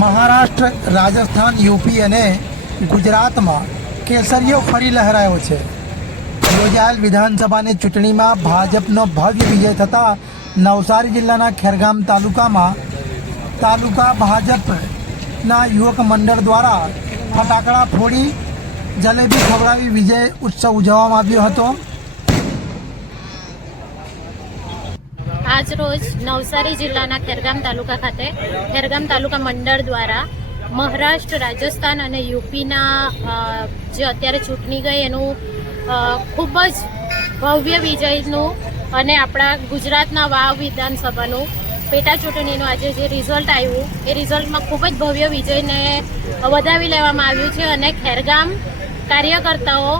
Maharashtra, Rajasthan, UP અને ગુજરાતમાં કેસરીયો ફરી લહેરાયો છે। યોજાયેલ વિધાનસભાની ચૂંટણીમાં ભાજપનો ભવ્ય વિજય થતાં નવસારી જિલ્લાના ખેરગામ તાલુકામાં તાલુકા ભાજપના યુવક મંડળ દ્વારા ફટાકડા ફોડી જલેબી ખવડાવી વિજય ઉત્સવ ઉજવવામાં આવ્યો હતો। આજ રોજ નવસારી જિલ્લાના ખેરગામ તાલુકા ખાતે ખેરગામ તાલુકા મંડળ દ્વારા મહારાષ્ટ્ર, રાજસ્થાન અને યુપીના જે અત્યારે ચૂંટણી ગઈ એનું ખૂબ જ ભવ્ય વિજયનું અને આપણા ગુજરાતના વાવ વિધાનસભાનું પેટા ચૂંટણીનું આજે જે રિઝલ્ટ આવ્યું એ રિઝલ્ટમાં ખૂબ જ ભવ્ય વિજયને વધાવી લેવામાં આવ્યું છે અને ખેરગામ કાર્યકર્તાઓ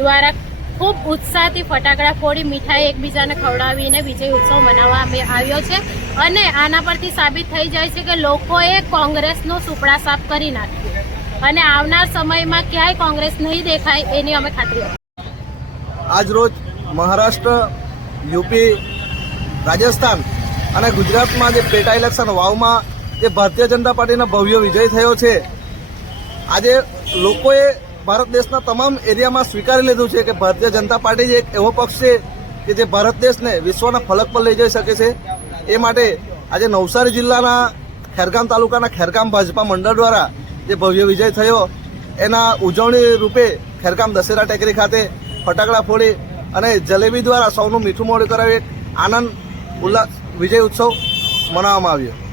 દ્વારા ખૂબ ઉત્સાહથી ફટાકડા ફોડી મીઠાઈ એકબીજાને ખવડાવીને વિજય ઉત્સવ મનાવવામાં આવ્યો છે અને આના પરથી સાબિત થઈ જાય છે કે લોકોએ કોંગ્રેસનો સુપડા સાફ કરી નાખ્યો અને આવનાર સમયમાં ક્યાંય કોંગ્રેસ નહીં દેખાય એની અમે ખાતરી આપીએ। આજ રોજ મહારાષ્ટ્ર, યુપી, રાજસ્થાન અને ગુજરાતમાં જે પેટા ઇલેક્શન વાવમાં જે ભારતીય જનતા પાર્ટીનો ભવ્ય વિજય થયો છે, આજે લોકોએ ભારત દેશના તમામ એરિયામાં સ્વીકારી લીધું છે કે ભારતીય જનતા પાર્ટી જ એક એવો પક્ષ છે કે જે ભારત દેશને વિશ્વના ફલક પર લઈ જઈ શકે છે। એ માટે આજે નવસારી જિલ્લાના ખેરગામ તાલુકાના ખેરગામ ભાજપા મંડળ દ્વારા જે ભવ્ય વિજય થયો એના ઉજવણી રૂપે ખેરગામ દશેરા ટેકરી ખાતે ફટાકડા ફોડી અને જલેબી દ્વારા સૌનું મીઠું મોઢું કરાવી એક આનંદ ઉલ્લાસ વિજય ઉત્સવ મનાવવામાં આવ્યો।